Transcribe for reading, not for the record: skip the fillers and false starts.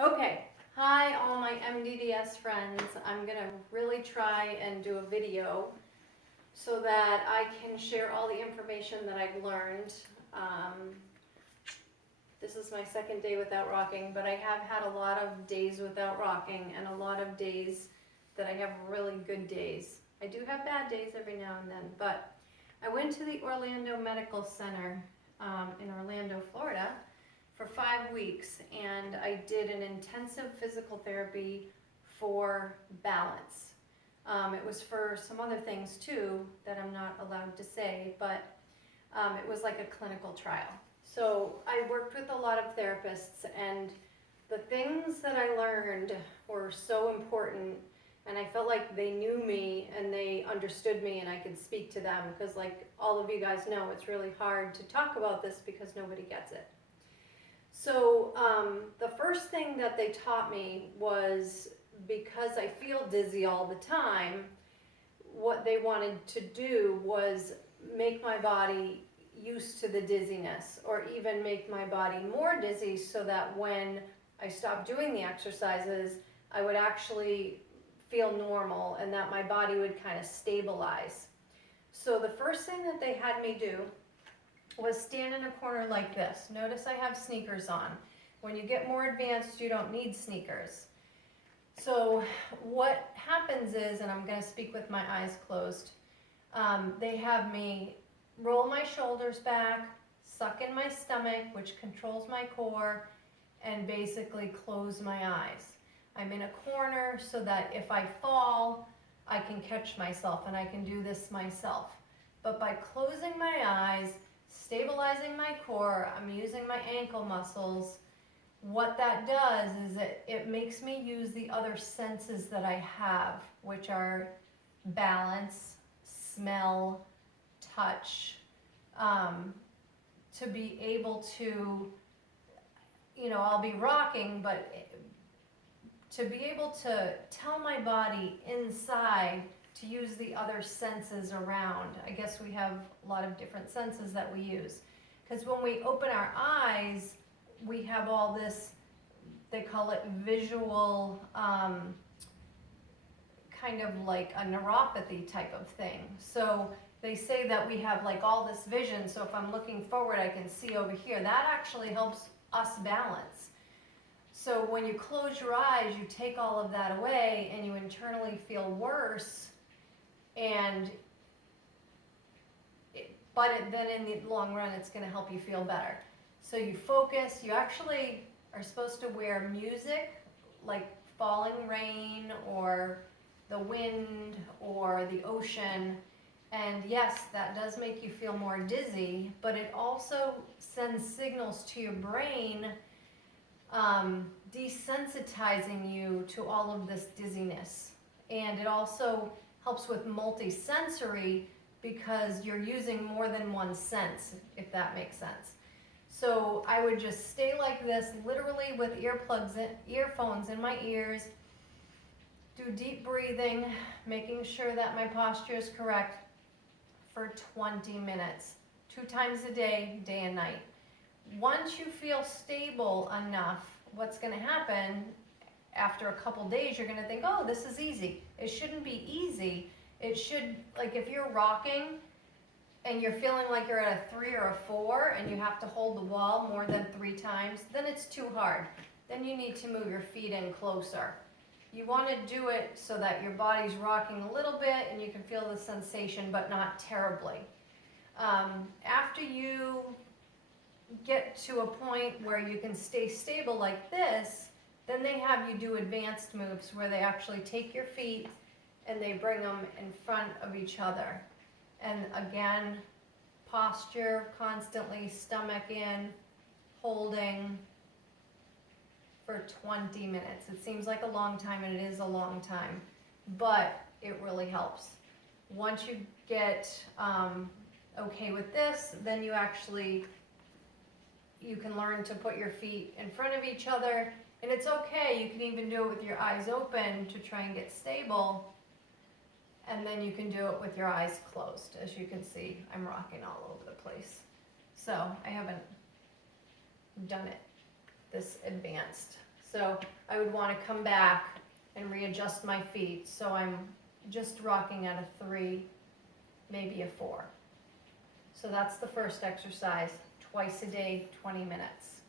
Okay, hi all my MDDS friends. I'm gonna really try and do a video so that I can share all the information that I've learned. Um, this is my second day without rocking, but I have had a lot of days without rocking and a lot of days that I have really good days. I do have bad days every now and then, but I went to the Orlando Medical Center in Orlando, Florida for 5 weeks, and I did an intensive physical therapy for balance. It was for some other things too that I'm not allowed to say, but it was like a clinical trial. So I worked with a lot of therapists, and the things that I learned were so important, and I felt like they knew me and they understood me and I could speak to them, because like all of you guys know, it's really hard to talk about this because nobody gets it. So the first thing that they taught me was, because I feel dizzy all the time, what they wanted to do was make my body used to the dizziness, or even make my body more dizzy, so that when I stopped doing the exercises, I would actually feel normal and that my body would kind of stabilize. So the first thing that they had me do was stand in a corner like this. Notice I have sneakers on. When you get more advanced, you don't need sneakers. So what happens is, and I'm going to speak with my eyes closed, they have me roll my shoulders back, suck in my stomach, which controls my core, and basically close my eyes. I'm in a corner so that if I fall, I can catch myself, and I can do this myself. But by closing my eyes, stabilizing my core, I'm using my ankle muscles. What that does is it makes me use the other senses that I have, which are balance, smell, touch, to be able to, I'll be rocking, but to be able to tell my body inside to use the other senses around. I guess we have a lot of different senses that we use. Because when we open our eyes, we have all this, they call it visual, kind of like a neuropathy type of thing. So they say that we have like all this vision, so if I'm looking forward, I can see over here. That actually helps us balance. So when you close your eyes, you take all of that away and you internally feel worse, and then in the long run, it's going to help you feel better. So you focus, you actually are supposed to wear music like falling rain or the wind or the ocean. And yes, that does make you feel more dizzy, but it also sends signals to your brain, desensitizing you to all of this dizziness. And it also helps with multisensory, because you're using more than one sense, if that makes sense. So I would just stay like this, literally with earphones in my ears, do deep breathing, making sure that my posture is correct, for 20 minutes, 2 times a day, day and night. Once you feel stable enough, what's going to happen after a couple days, you're going to think, oh, this is easy. It shouldn't be easy. It should, like if you're rocking and you're feeling like you're at a 3 or a 4 and you have to hold the wall more than 3 times, then it's too hard. Then you need to move your feet in closer. You want to do it so that your body's rocking a little bit and you can feel the sensation, but not terribly. After you get to a point where you can stay stable like this, then they have you do advanced moves where they actually take your feet and they bring them in front of each other. And again, posture constantly, stomach in, holding for 20 minutes. It seems like a long time, and it is a long time, but it really helps. Once you get okay with this, then you can learn to put your feet in front of each other, and it's okay. You can even do it with your eyes open to try and get stable, and then you can do it with your eyes closed. As you can see, I'm rocking all over the place. So I haven't done it this advanced. So I would want to come back and readjust my feet. So I'm just rocking at a 3, maybe a 4. So that's the first exercise, twice a day, 20 minutes.